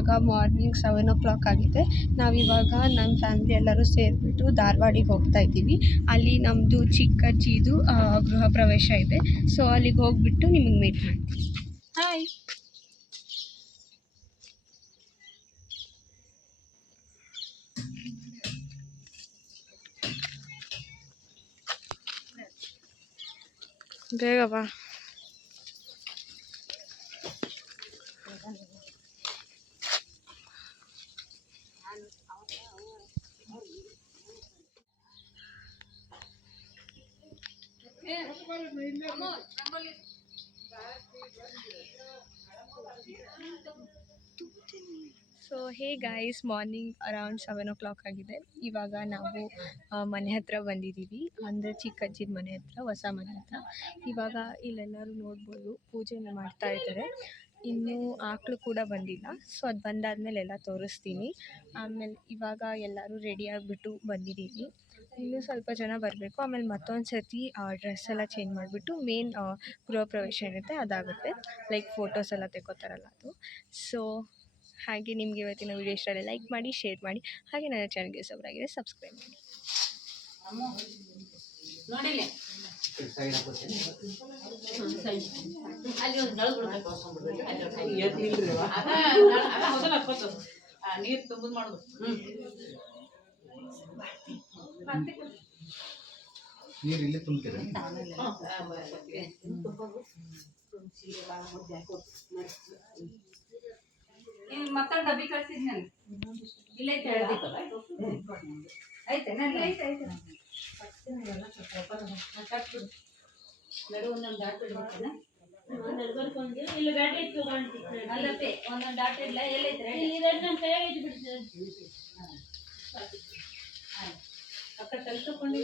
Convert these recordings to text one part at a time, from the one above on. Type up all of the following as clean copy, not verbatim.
ಇವಾಗ morning 7 o'clock ಆಗಿದೆ. ನಾವಿವಾಗ ನಮ್ಮ ಫ್ಯಾಮಿಲಿ ಎಲ್ಲರೂ ಸೇರಿಬಿಟ್ಟು ಧಾರವಾಡಿಗೆ ಹೋಗ್ತಾ ಇದ್ದೀವಿ. ಅಲ್ಲಿ ನಮ್ಮದು ಚಿಕ್ಕಜ್ಜಿದು ಗೃಹ ಪ್ರವೇಶ ಇದೆ. ಸೊ ಅಲ್ಲಿಗೆ ಹೋಗ್ಬಿಟ್ಟು ನಿಮಗೆ ಮೀಟ್ ಮಾಡ್ತೀವಿ. ಹಾಯ್. ಬೇಗ ಬಾ. So hey guys, morning around 7 o'clock ಆಗಿದೆ. ಇವಾಗ ನಾವು ಮನೆ ಹತ್ರ ಬಂದಿದ್ದೀವಿ, ಅಂದರೆ ಚಿಕ್ಕಜ್ಜಿದ ಮನೆ ಹತ್ರ, ಹೊಸ ಮನೆ ಹತ್ರ. ಇವಾಗ ಇಲ್ಲೆಲ್ಲರೂ ನೋಡ್ಬೋದು ಪೂಜೆನ ಮಾಡ್ತಾ ಇದ್ದಾರೆ. ಇನ್ನೂ ಆಕಳು ಕೂಡ ಬಂದಿಲ್ಲ. ಸೊ ಅದು ಬಂದಾದಮೇಲೆ ಎಲ್ಲ ತೋರಿಸ್ತೀನಿ. ಆಮೇಲೆ ಇವಾಗ ಎಲ್ಲರೂ ರೆಡಿ ಆಗಿಬಿಟ್ಟು ಬಂದಿದ್ದೀವಿ. ಇನ್ನೂ ಸ್ವಲ್ಪ ಜನ ಬರಬೇಕು. ಆಮೇಲೆ ಮತ್ತೊಂದು ಸರ್ತಿ ಡ್ರೆಸ್ ಎಲ್ಲ ಚೇಂಜ್ ಮಾಡಿಬಿಟ್ಟು ಮೇನ್ ಗೃಹ ಪ್ರವೇಶ ಇರುತ್ತೆ ಅದಾಗುತ್ತೆ. ಲೈಕ್ ಫೋಟೋಸ್ ಎಲ್ಲ ತೆಕ್ಕೋತಾರಲ್ಲ ಅದು. ಸೊ ಹಾಗೆ ನಿಮಗೆ ಇವತ್ತಿನ ವೀಡಿಯೋ ಇಷ್ಟ ಆದರೆ ಲೈಕ್ ಮಾಡಿ, ಶೇರ್ ಮಾಡಿ, ಹಾಗೆ ನನ್ನ ಚಾನಲ್ಗೆ ಹೊಸಬರಾಗಿದ್ದರೆ ಸಬ್ಸ್ಕ್ರೈಬ್ ಮಾಡಿ. ನೀರು ತುಂಬುದು ಮಾಡೋದು. ನೀರು ಇಲ್ಲೇ ತುಂಬ್ತೀರ? ಮತ್ತೊಂದು ಡಬ್ಬಿ ಕಳ್ಸಿದ್ ನಾನು ಇಲ್ಲೇ ಐತೆ ಒಂದೊಂದು ಡಾಟ್ ಇಡ್ಬೇಕಲ್ಲ. ಇಲ್ಲಿ ಗಾಡಿ ಇತ್ತು ಅಲ್ಲಪ್ಪೆ ಒಂದೊಂದು ಡಾಟ್ ಇಲ್ಲ. ಎಲ್ಲೈತೆ ನಮ್ಮ ಕೈಯಾಗಿ ಬಿಡ್ತದೆ. ಅಕ್ಕ ತಲ್ಸ್ಕೊಂಡು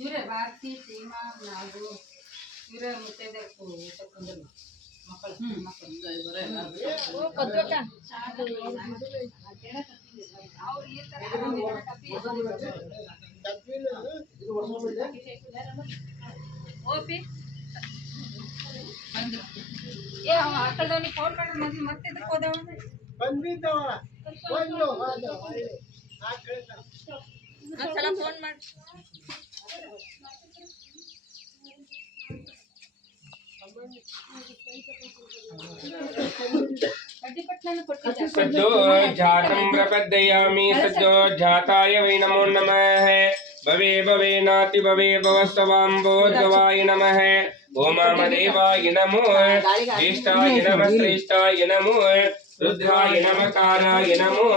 ಇವರೇ ಭಾರತಿ, ಸೀಮಾ, ನಾಗು ಇವರೇ ಮುತ್ತೈದೆ ತಕೊಂಡಲ್ಲ ಮಕ್ಕಳು. ಓಪಿ ಆಕಳದವನಿಗೆ ಫೋನ್ ಮಾಡ್ರಿ ಮೊದಲು. ಮತ್ತೆ ಇದಕ್ಕೆ ಹೋದವ ಒಂದ್ಸಲ ಫೋನ್ ಮಾಡಿ. सज्जो जातं प्रपद्ययामि सज्जो जाताय वै नमो नमः। भवे भवे नाति भवे भवस्वाम्बोद्भवाय नमः। ओमामदेवाय नमो, ज्येष्ठाय नमः, श्रेष्ठाय नमो, रुद्राय नमकाराय नमो।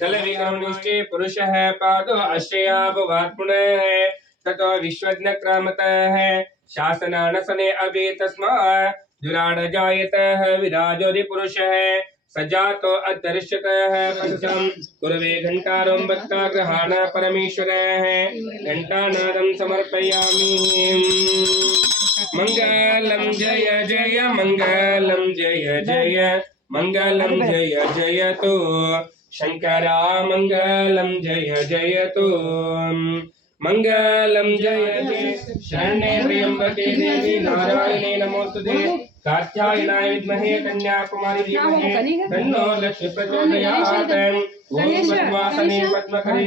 कलविगं निष्ठे पुरुषः पादो अश्रयाभवात्मनः ततो विश्वज्ञक्रामतः शासनानसने अभि तस्मात् दुराण जायतः विराजोरि पुरुषः सजातो अदर्शतः पंचम कुरवे घंटारं भक्ता ग्रहाण परमेश्वरः घंटानादं समर्पयामि। मंगलम जय जय मंगलम जय जय मंगलम जय जय तो शंकरा मंगलम जय जय तो मंगलम जय जय शरण्ये त्र्यंबके देवी नारायणे नमोस्तुते कात्यायनाय विद्महे कन्याकुमारी धीमहि तन्नो लक्ष्मी प्रचोदयात्। ओम पद्मासने पद्मकरे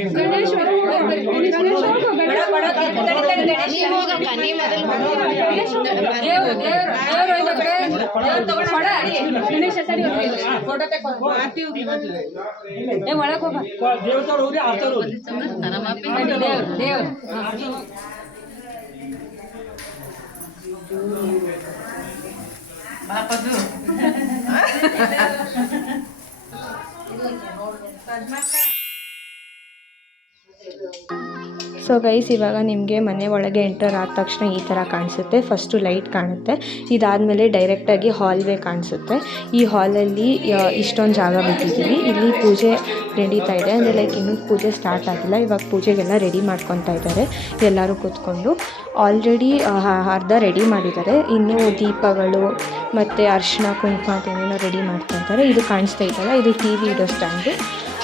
ಸೊ ಗೈಸ್, ಇವಾಗ ನಿಮಗೆ ಮನೆ ಒಳಗೆ ಎಂಟರ್ ಆದ ತಕ್ಷಣ ಈ ಥರ ಕಾಣಿಸುತ್ತೆ. ಫಸ್ಟು ಲೈಟ್ ಕಾಣುತ್ತೆ. ಇದಾದಮೇಲೆ ಡೈರೆಕ್ಟಾಗಿ ಹಾಲ್ವೇ ಕಾಣಿಸುತ್ತೆ. ಈ ಹಾಲಲ್ಲಿ ಇಷ್ಟೊಂದು ಜಾಗ ಬಿಟ್ಟಿದ್ದೀವಿ. ಇಲ್ಲಿ ಪೂಜೆ ನಡೀತಾ ಇದೆ, ಅಂದರೆ ಲೈಕ್ ಇನ್ನೂ ಪೂಜೆ ಸ್ಟಾರ್ಟ್ ಆಗಿಲ್ಲ. ಇವಾಗ ಪೂಜೆಗೆಲ್ಲ ರೆಡಿ ಮಾಡ್ಕೊತಾ ಇದ್ದಾರೆ ಎಲ್ಲರೂ ಕೂತ್ಕೊಂಡು. ಆಲ್ರೆಡಿ ಅರ್ಧ ರೆಡಿ ಮಾಡಿದ್ದಾರೆ. ಇನ್ನೂ ದೀಪಗಳು ಮತ್ತು ಅರಿಶಿನ ಕುಂಕುಮ ಏನೇನೋ ರೆಡಿ ಮಾಡ್ತಾ ಇದ್ದಾರೆ. ಇದು ಕಾಣಿಸ್ತಾ ಇದ್ದಲ್ಲ, ಇದು ಟಿ ವಿ ಇಡೋ ಸ್ಟ್ಯಾಂಡು.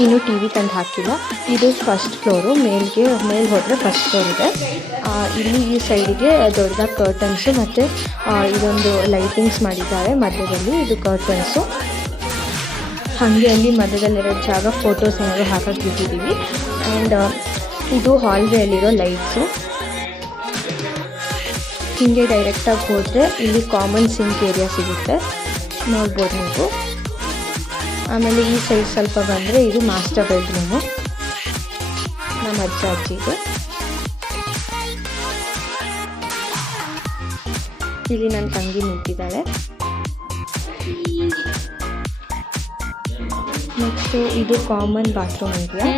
ಇನ್ನೂ ಟಿ ವಿ ತಂದು ಹಾಕಿಲ್ಲ. ಇದು ಫಸ್ಟ್ ಫ್ಲೋರು. ಮೇಲೆ ಹೋದರೆ ಫಸ್ಟ್ ಫ್ಲೋರ್ ಇದೆ. ಇಲ್ಲಿ ಈ ಸೈಡಿಗೆ ದೊಡ್ಡದಾಗಿ ಕರ್ಟನ್ಸು ಮತ್ತು ಇದೊಂದು ಲೈಟಿಂಗ್ಸ್ ಮಾಡಿದ್ದಾರೆ ಮಧ್ಯದಲ್ಲಿ. ಇದು ಕರ್ಟನ್ಸು. ಹಾಗೆ ಅಲ್ಲಿ ಮಧ್ಯದಲ್ಲಿ 2 ಜಾಗ ಫೋಟೋಸ್ ಏನಾದರೂ ಹಾಕಕ್ಕೆ ಬಿಟ್ಟಿದ್ದೀವಿ. ಆ್ಯಂಡ್ ಇದು ಹಾಲ್ವೇ ಅಲ್ಲಿರೋ ಲೈಟ್ಸು. ಹೀಗೆ ಡೈರೆಕ್ಟಾಗಿ ಹೋದರೆ ಇಲ್ಲಿ ಕಾಮನ್ ಸಿಂಕ್ ಏರಿಯಾ ಸಿಗುತ್ತೆ, ನೋಡ್ಬೋದು ನೀವು. ಆಮೇಲೆ ಈ ಸೈಡ್ ಸ್ವಲ್ಪ ಬಂದರೆ ಇದು ಮಾಸ್ಟರ್ ಬೆಡ್ರೂಮು ನಮ್ಮ ಅಜ್ಜಿಗೆ. ಇಲ್ಲಿ ನನ್ನ ತಂಗಿ ನಿಂತಿದ್ದಾಳೆ. ನೆಕ್ಸ್ಟು ಇದು ಕಾಮನ್ ಬಾತ್ರೂಮ್ ಏರಿಯಾ.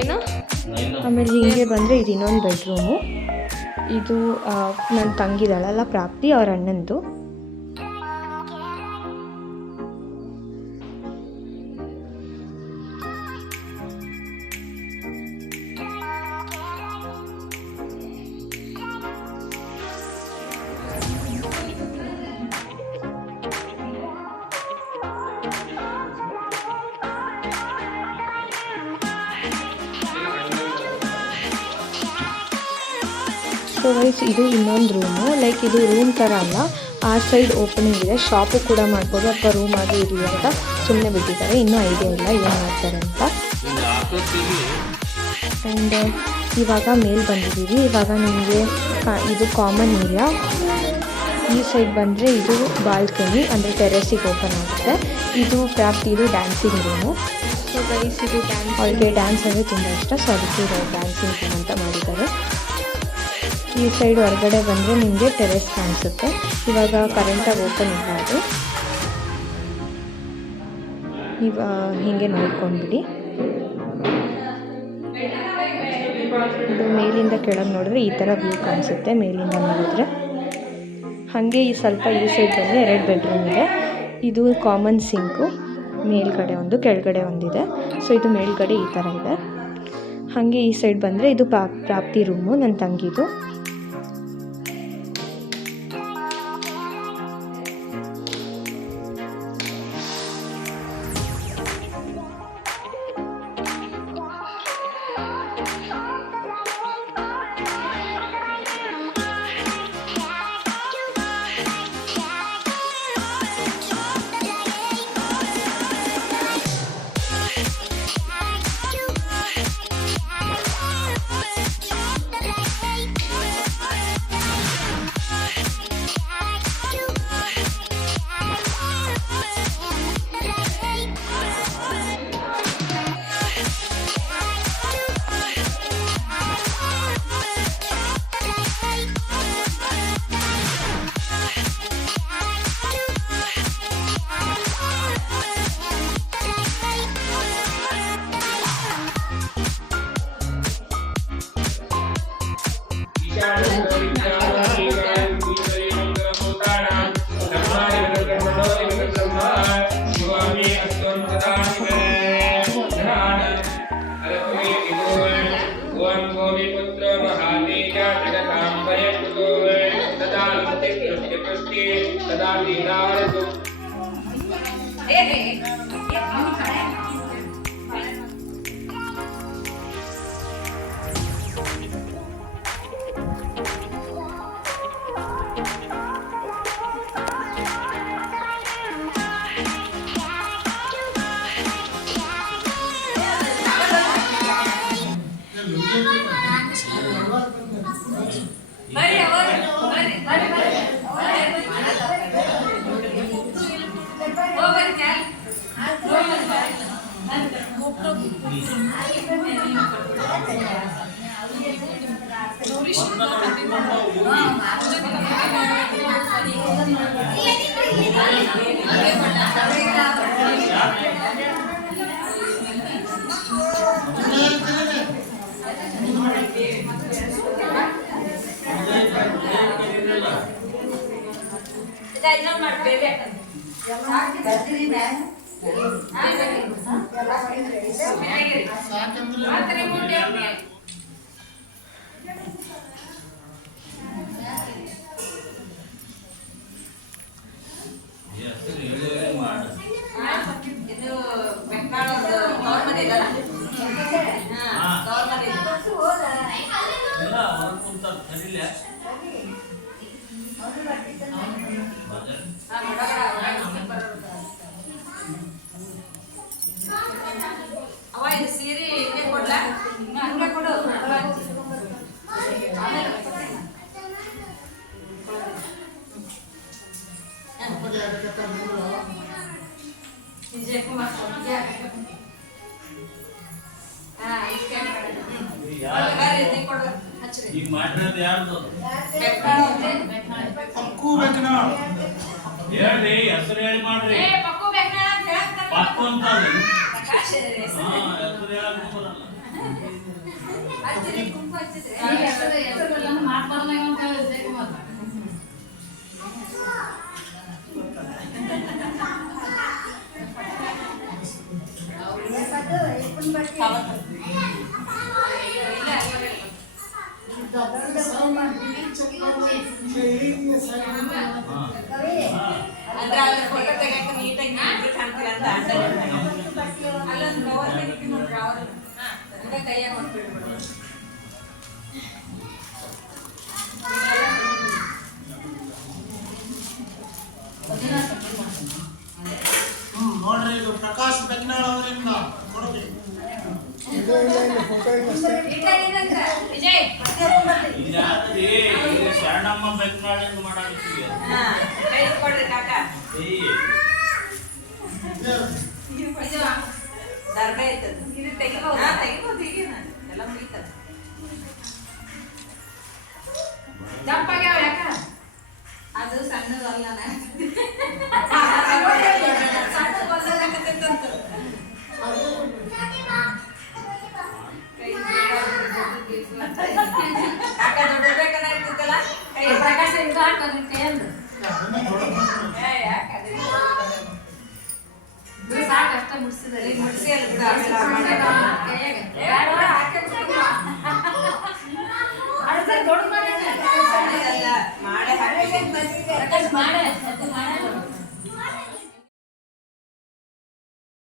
ಏನು ಆಮೇಲೆ ಹೀಗೆ ಬಂದರೆ ಇದು ಇನ್ನೊಂದು ಬೆಡ್ರೂಮು. ಇದು ನನ್ನ ತಂಗಿದಾಳಲ್ಲ ಪ್ರಾಪ್ತಿ, ಅವ್ರ ಅಣ್ಣಂದು. ಸೊ ವೈಸ್ ಇದು ಇನ್ನೊಂದು ರೂಮು. ಲೈಕ್ ಇದು ರೂಮ್ ಥರ ಅಲ್ಲ, ಆ ಸೈಡ್ ಓಪನಿಂಗ್ ಇದೆ. ಶಾಪು ಕೂಡ ಮಾಡ್ಬೋದು ಅಥವಾ ರೂಮ್ ಆಗಿ ಇರಲಿ ಅಂತ ಸುಮ್ಮನೆ ಬಿಟ್ಟಿದ್ದಾರೆ. ಇನ್ನೂ ಐಡಿಯಾ ಇಲ್ಲ ಏನು ಮಾಡ್ತಾರೆ ಅಂತ. ಆ್ಯಂಡ್ ಇವಾಗ ಮೇಲೆ ಬಂದಿದ್ದೀವಿ. ಇವಾಗ ನಿಮಗೆ ಇದು ಕಾಮನ್ ಏರಿಯಾ. ಈ ಸೈಡ್ ಬಂದರೆ ಇದು ಬಾಲ್ಕನಿ, ಅಂದರೆ ಟೆರೆಸಿಗೆ ಓಪನ್ ಆಗುತ್ತೆ. ಇದು ಪ್ರಾಪ್ತಿ, ಇದು ಡ್ಯಾನ್ಸಿಂಗ್ ರೂಮು. ಸೊ ವೈಸ್ ಇದು ಅವಳಿಗೆ ಡ್ಯಾನ್ಸ್ ಅಂದರೆ ತುಂಬ ಇಷ್ಟ, ಸೊ ಅದಕ್ಕೆ ಡ್ಯಾನ್ಸಿಂಗ್ ರೂಮ್ ಅಂತ ಮಾಡಿದ್ದಾರೆ. ಈ ಸೈಡ್ ಹೊರಗಡೆ ಬಂದರೆ ನಿಮಗೆ ಟೆರೆಸ್ ಕಾಣಿಸುತ್ತೆ. ಇವಾಗ ಕರೆಂಟಾಗಿ ಓಪನ್ ಇಲ್ಲ ಅದು. ಹೀಗೆ ನೋಡ್ಕೊಂಡ್ಬಿಡಿ. ಇದು ಮೇಲಿಂದ ಕೆಳಗೆ ನೋಡಿದ್ರೆ ಈ ಥರ ವ್ಯೂ ಕಾಣಿಸುತ್ತೆ ಮೇಲಿಂದ ನೋಡಿದ್ರೆ. ಹಾಗೆ ಈ ಸ್ವಲ್ಪ ಈ ಸೈಡ್ ಬಂದರೆ 2 ಬೆಡ್ರೂಮ್ ಇದೆ. ಇದು ಕಾಮನ್ ಸಿಂಕು, ಮೇಲ್ಗಡೆ ಒಂದು ಕೆಳಗಡೆ ಒಂದಿದೆ. ಸೊ ಇದು ಮೇಲ್ಗಡೆ ಈ ಥರ ಇದೆ. ಹಾಗೆ ಈ ಸೈಡ್ ಬಂದರೆ ಇದು ಪ್ರಾಪ್ತಿ ರೂಮು, ನನ್ನ ತಂಗಿದು. ಇದು ಅವ ಇದು ಸೀರೆ ಹಿಂಗೆ ಕೊಡ್ಲಾ ಹಂಗೆ ಕೊಡು ಆಮೇಲೆ ವಿಜಯ್ ಕುಮಾರ್ ಈಗ ಮಾಡಿರೋದು ಯಾರ್ದು ಹೇಳ್ರಿ ಹೆಸರು ಹೇಳಿ ಮಾಡ್ರಿ ಪಕ್ಕು ಅಂತ ಹೆಸರು ಹೇಳಕ್ ಬರಲ್ಲ ಅಂದ್ರೆ ಅಲ್ಲಿ ಫೋಟೋ ತೆಗಕ್ಕೆ ನೀಟಾಗಿ ನೀಟ್ರು ಕಾಣ್ತೀರ ಅಂತ ಅಲ್ಲೊಂದು ಕವರ್ ತೆಗಿತೀನಿ ನೋಡ್ರಿ ಅವರು ಹಂಗೆ ಕೈಯಾಗ ಕೊಟ್ಬಿಡ್ಬಿಡು ನೋಡ್ರಿ ಇದು ಪ್ರಕಾಶ್ ಬೆಕ್ನಾಳ್ ಅವರಿಂದ ಕೊಡುಗೆ ವಿಜಯ್ ಇದ್ಯಾತ್ರಿ ಈಗ ಶರಣಮ್ಮ ಬೆಕ್ನಾಳಿಂದ ಮಾಡಾಕತ್ತೀವಿ ಕೈ ಕೊಡ್ರಿ ಕಾಕ ದರ್ಬೆ ಐತದ ಇದು ತೆಗಿಬಹುದು ತೆಗಿಬಹುದು ಈಗ ಎಲ್ಲ ಮುಗಿತದ ಜಂಪಾಗ್ಯಾವ ಯಾಕ ಅದು ಸಣ್ಣದು ಅಲ್ಲ ಕಾಕ ದೊಡ್ಡಬೇಕಲ್ಲ ಕೈ ಪ್ರಕಾಶ ಇದು ಹಾಕೋದು ಕೈಯಂದು ಸಾಕಷ್ಟ ಮುಡಿಸಿದ್ರೆ ಮುಡಿಸಿ ಅಲ್ಲಿ ಬಿಡ ಮಾಡಿ